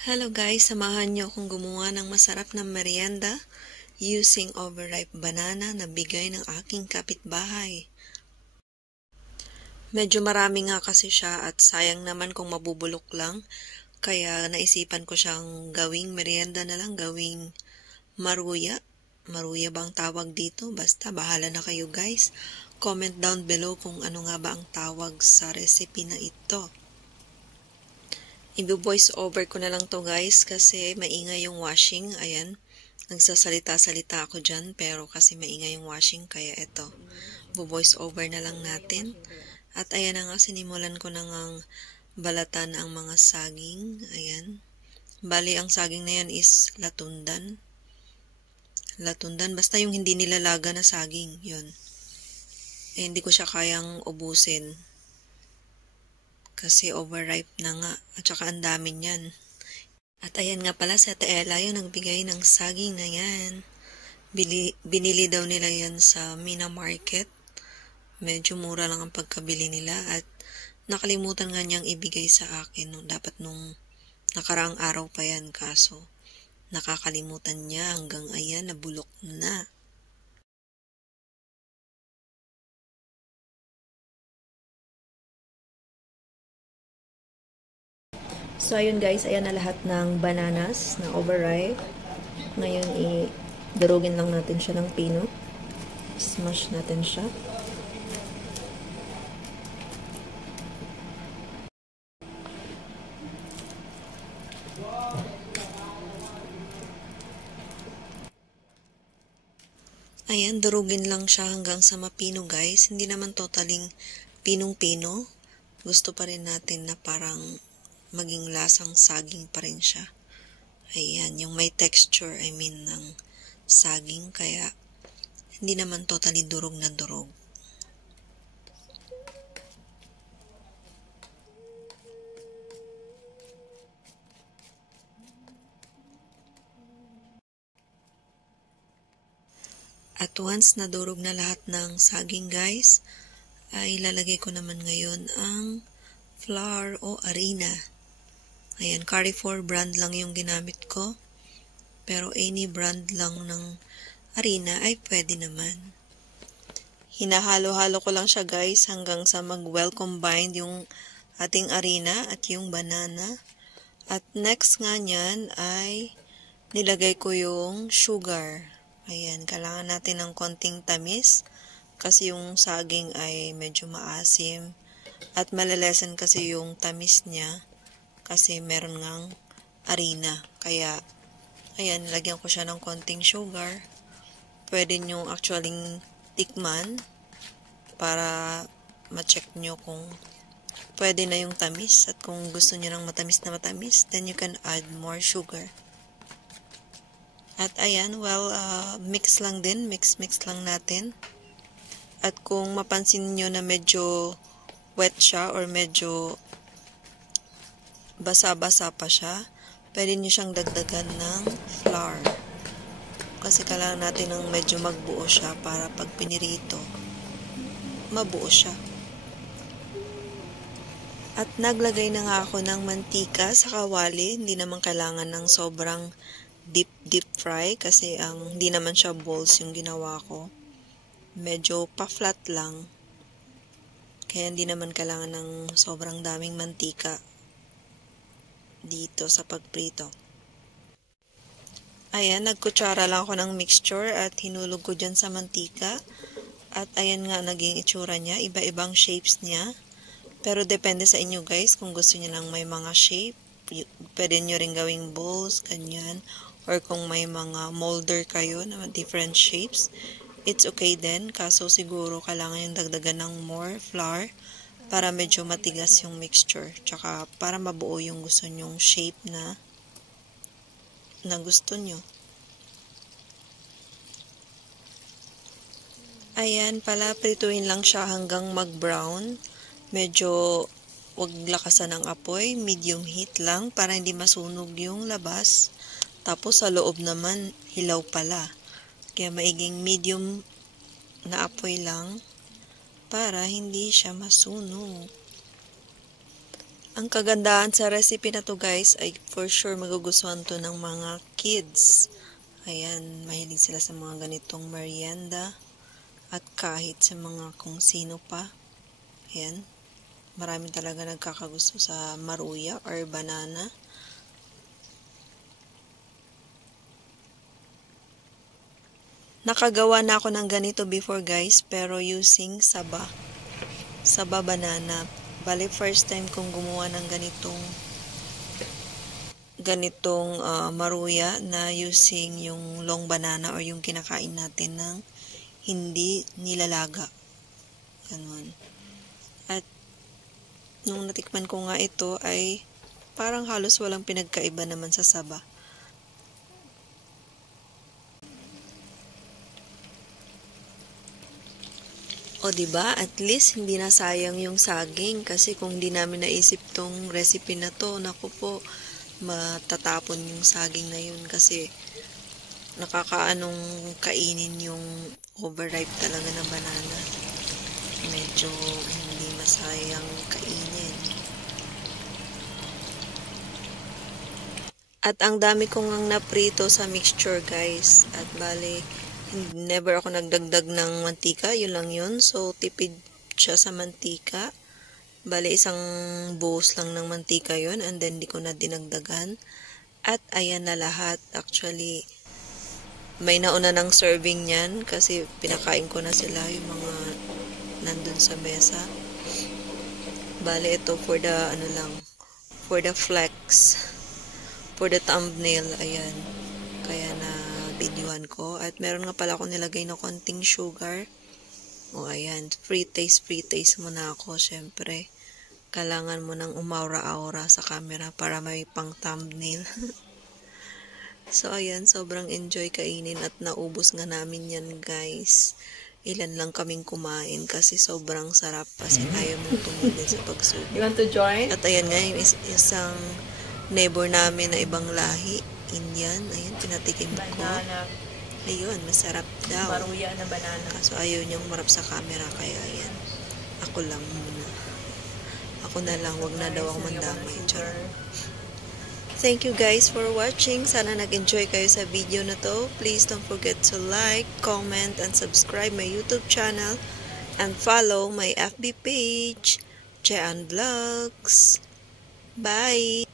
Hello guys, samahan niyo akong gumawa ng masarap na merienda using overripe banana na bigay ng aking kapitbahay. Medyo marami nga kasi siya at sayang naman kung mabubulok lang, kaya naisipan ko siyang gawing merienda na lang, gawing maruya. Maruya bang tawag dito? Basta bahala na kayo guys. Comment down below kung ano nga ba ang tawag sa recipe na ito. I-voice over ko na lang to guys kasi maingay yung washing. Ayan, nagsasalita-salita ako dyan pero kasi maingay yung washing kaya ito. Voice over na lang natin. At ayan na nga, sinimulan ko na ngang balatan ang mga saging. Ayan. Bali, ang saging na yan is latundan. Latundan, basta yung hindi nilalaga na saging. Yun. Eh, hindi ko siya kayang ubusin. Kasi overripe na nga. At saka ang dami niyan. At ayan nga pala, sa Ella yung nagbigay ng saging na yan. Binili daw nila yan sa Mina Market. Medyo mura lang ang pagkabili nila. At nakalimutan nga niyang ibigay sa akin. No? Dapat nung nakaraang araw pa yan. Kaso nakakalimutan niya hanggang ayan, nabulok na. So, ayun guys, ayan na lahat ng bananas na overripe. Ngayon, durugin lang natin siya ng pino. Smash natin siya. Ayan, durugin lang siya hanggang sa mapino guys. Hindi naman totaling pinong-pino. Gusto pa rin natin na parang maging lasang saging pa rin siya. Ayan, yung may texture, ng saging. Kaya, hindi naman totally durog na durog. At once nadurog na lahat ng saging guys, ay ilalagay ko naman ngayon ang flour o harina. Ayan, Carrefour brand lang yung ginamit ko. Pero any brand lang ng harina ay pwede naman. Hinahalo-halo ko lang siya guys hanggang sa mag-well combined yung ating harina at yung banana. At next nga niyan ay nilagay ko yung sugar. Ayan, kailangan natin ng konting tamis kasi yung saging ay medyo maasim at malalesen kasi yung tamis niya kasi meron ngang harina. Kaya, ayan, lagyan ko siya ng konting sugar. Pwede nyo actually tikman para ma-check nyo kung pwede na yung tamis at kung gusto nyo ng matamis na matamis, then you can add more sugar. At ayan, mix lang din. Mix lang natin. At kung mapansin nyo na medyo wet siya or medyo basa-basa pa siya, pwede nyo siyang dagdagan ng flour. Kasi kailangan natin ng medyo magbuo siya para pag pinirito, mabuo siya. At naglagay na nga ako ng mantika sa kawali. Hindi naman kailangan ng sobrang deep fry kasi hindi naman siya balls yung ginawa ko. Medyo pa-flat lang. Kaya hindi naman kailangan ng sobrang daming mantika dito sa pagprito. Ayan, nagkutsara lang ako ng mixture at hinulog ko dyan sa mantika. At ayan nga naging itsura niya. Iba-ibang shapes niya. Pero depende sa inyo guys kung gusto niyo lang may mga shape. Pwede nyo rin gawing balls, ganyan. Or kung may mga molder kayo na different shapes, it's okay din. Kaso siguro kailangan yung dagdagan ng more flour para medyo matigas yung mixture. Tsaka para mabuo yung gusto nyong shape na gusto nyo. Ayan pala, prituin lang siya hanggang mag-brown. Medyo wag lakasan ng apoy, medium heat lang para hindi masunog yung labas. Tapos sa loob naman, hilaw pala. Kaya maiging medium na apoy lang para hindi siya masunog. Ang kagandahan sa recipe na to guys ay for sure magugustuhan to ng mga kids. Ayan, mahilig sila sa mga ganitong merienda at kahit sa mga kung sino pa. Ayan, marami talaga nagkakagusto sa maruya or banana. Nakagawa na ako ng ganito before guys, pero using saba banana. Bale, first time kong gumawa ng ganitong maruya na using yung long banana or yung kinakain natin ng hindi nilalaga. Ganun. At nung natikman ko nga ito ay parang halos walang pinagkaiba naman sa saba. O diba, at least hindi na sayang yung saging kasi kung di namin naisip tong recipe na to, naku po, matatapon yung saging na yun kasi nakakaanong kainin yung overripe talaga ng banana. Medyo hindi masayang kainin. At ang dami kong ang naprito sa mixture guys. At bale, never ako nagdagdag ng mantika, yun lang yun. So, tipid siya sa mantika. Bale, isang buhos lang ng mantika yun and then di ko na dinagdagan. At ayan na lahat. Actually, may nauna ng serving niyan kasi pinakain ko na sila yung mga nandun sa mesa. Bale, ito for the, for the flex. For the thumbnail, ayan. Kaya na videohan ko. At meron nga pala ako nilagay na konting sugar. O ayan, free taste muna ako. Syempre, kailangan mo ng umaura-aura sa camera para may pang thumbnail. So ayan, sobrang enjoy kainin at naubos nga namin yan guys. Ilan lang kaming kumain kasi sobrang sarap kasi ayaw mong tumigil sa pagsubok. You want to join? At ayan nga, yung isang neighbor namin na ibang lahi. Indian. Ayun, pinatikim ko. Banana. Ayun, masarap daw. Maruya na banana. Kaso ayaw niyang marap sa camera, kaya ayan. Ako lang muna. Ako na lang, wag na daw ako mandamay. Thank you guys for watching. Sana nag-enjoy kayo sa video na to. Please don't forget to like, comment, and subscribe my YouTube channel. And follow my FB page, Chean Vlogs. Bye!